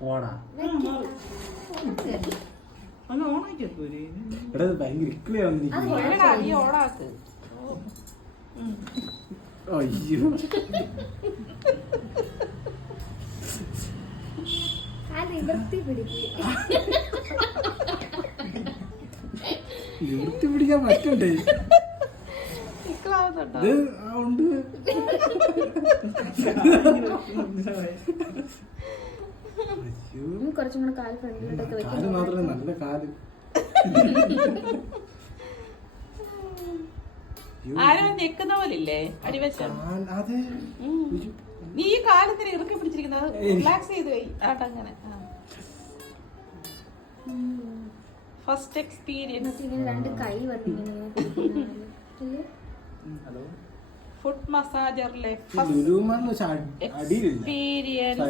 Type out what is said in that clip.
പോടാ ഭയങ്കര അയ്യോ നിവൃത്തി പിടിക്കാൻ പറ്റണ്ടേ കുറച്ചും കൂടെ കാല് ഫ്രണ്ടിലോട്ടൊക്കെ കാല് മാത്രമേ നല്ല കാല് ആരോ ഞെക്കുന്ന പോലില്ലേ അടിവശം. അതെ നീ ഈ കാലത്തിന് ഇറുക്കി പിടിച്ചിരിക്കുന്നത് റിലാക്സ് ചെയ്ത് കൈ ആട്ടങ്ങനെ. ഫസ്റ്റ് എക്സ്പീരിയൻസ് ഇങ്ങനെ രണ്ട് കൈ വന്നിങ്ങനെ ഫുഡ് മസാജറിലെ എക്സ്പീരിയൻസ്.